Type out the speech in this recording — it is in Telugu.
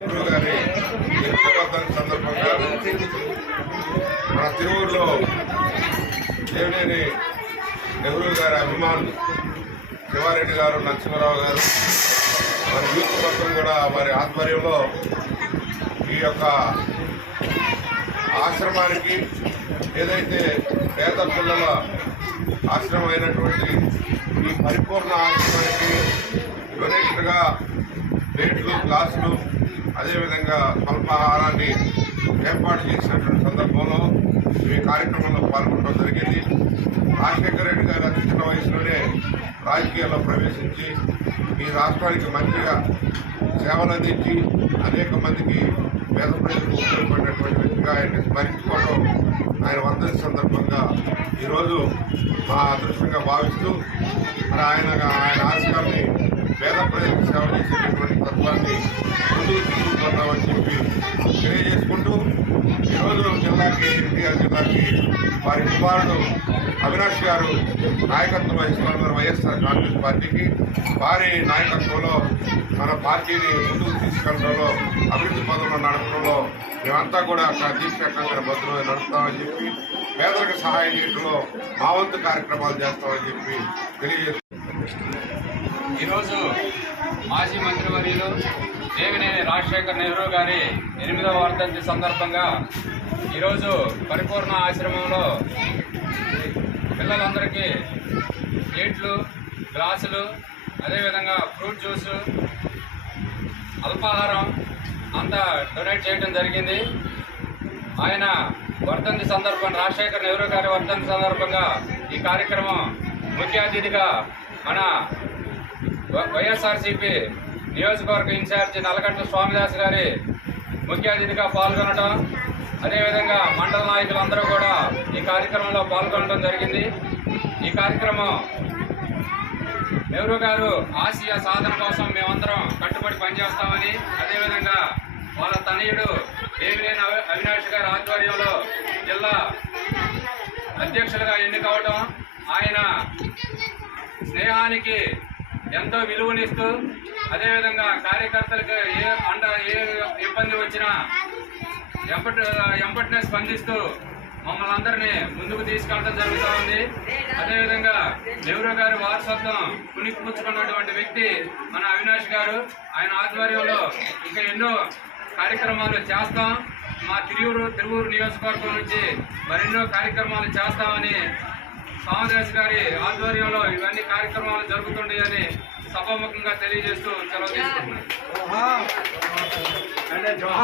గారి సందర్భంగా మన తిరువూరులో దేవినేని నెహ్రూ గారి అభిమానులు శివారెడ్డి గారు, నరసింహారావు గారు, వారి యూత్ మొత్తం కూడా వారి ఆధ్వర్యంలో ఈ యొక్క ఆశ్రమానికి, ఏదైతే పేద పిల్లల ఆశ్రమం అయినటువంటి ఈ పరిపూర్ణ ఆశ్రమానికి డొనేషన్గా ప్లేట్లు, గ్లాసులు, అదేవిధంగా అల్పాహారాన్ని ఏర్పాటు చేసినటువంటి సందర్భంలో ఈ కార్యక్రమంలో పాల్గొనడం జరిగింది. రాజశేఖర రెడ్డి గారు అతి చిన్న వయసులోనే రాజకీయాల్లో ప్రవేశించి ఈ రాష్ట్రానికి మంచిగా సేవలు అందించి అనేక మందికి పేద ప్రజలకు ఉపయోగపడినటువంటి వ్యక్తిగా ఆయన్ని స్మరించుకోవడం ఆయన వర్ధంతి సందర్భంగా ఈరోజు మా అదృష్టంగా భావిస్తూ మరి ఆయన ఆశయాల్ని పేద ప్రజలకు సేవ చేసేటటువంటి తత్వాన్ని ముందుకు తీసుకుంటున్నామని చెప్పి తెలియజేసుకుంటూ ఈరోజు జిల్లాకి, ఎన్టీఆర్ జిల్లాకి వారి కుమారుడు అవినాష్ గారు నాయకత్వం వహిస్తున్నారు వైఎస్ఆర్ కాంగ్రెస్ పార్టీకి. వారి నాయకత్వంలో మన పార్టీని ముందుకు తీసుకెళ్లడంలో, అభివృద్ధి పదంలో నడపడంలో మేమంతా కూడా దీక్షకంగా భద్రత నడుపుతామని చెప్పి, పేదలకు సహాయం చేయడంలో మా వంతు కార్యక్రమాలు చేస్తామని చెప్పి తెలియజేస్తున్నాం. ఈరోజు మాజీ మంత్రివర్యులు దేవినేని రాజశేఖర్ నెహ్రూ గారి 8వ వర్ధంతి సందర్భంగా ఈరోజు పరిపూర్ణ ఆశ్రమంలో పిల్లలందరికీ ప్లేట్లు, గ్లాసులు, అదేవిధంగా ఫ్రూట్ జ్యూసు, అల్పాహారం అంతా డొనేట్ చేయడం జరిగింది. ఆయన వర్ధంతి సందర్భంగా, రాజశేఖర్ నెహ్రూ గారి వర్ధంతి సందర్భంగా ఈ కార్యక్రమం ముఖ్య అతిథిగా మన వైఎస్ఆర్సీపీ నియోజకవర్గ ఇన్ఛార్జి నల్లగంట్ల స్వామిదాస్ గారి ముఖ్య అతిథిగా పాల్గొనడం, అదేవిధంగా మండల నాయకులందరూ కూడా ఈ కార్యక్రమంలో పాల్గొనడం జరిగింది. ఈ కార్యక్రమం నెహ్రూ గారు ఆశయ సాధన కోసం మేమందరం కట్టుబడి పనిచేస్తామని, అదేవిధంగా వాళ్ళ తనయుడు దేవినేని అవినాష్ గారి ఆధ్వర్యంలో జిల్లా అధ్యక్షులుగా ఎన్నికవడం, ఆయన స్నేహానికి ఎంతో విలువనిస్తూ, అదేవిధంగా కార్యకర్తలకు ఏ ఇబ్బంది వచ్చినా ఎంపటినే స్పందిస్తూ మమ్మల్ని అందరినీ ముందుకు తీసుకెళ్ళడం జరుగుతూ ఉంది. అదేవిధంగా నెహ్రూ గారి వారసత్వం పుణికిపుచ్చుకున్నటువంటి వ్యక్తి మన అవినాష్ గారు. ఆయన ఆధ్వర్యంలో ఇంకా ఎన్నో కార్యక్రమాలు చేస్తాం. మా తిరువూరు నియోజకవర్గం నుంచి మరెన్నో కార్యక్రమాలు చేస్తామని, స్వామిదాస్ గారి ఆధ్వర్యంలో ఇవన్నీ కార్యక్రమాలు జరుగుతుంటాయని సభాముఖంగా తెలియజేస్తూ సెలవు తీసుకుంటున్నాను.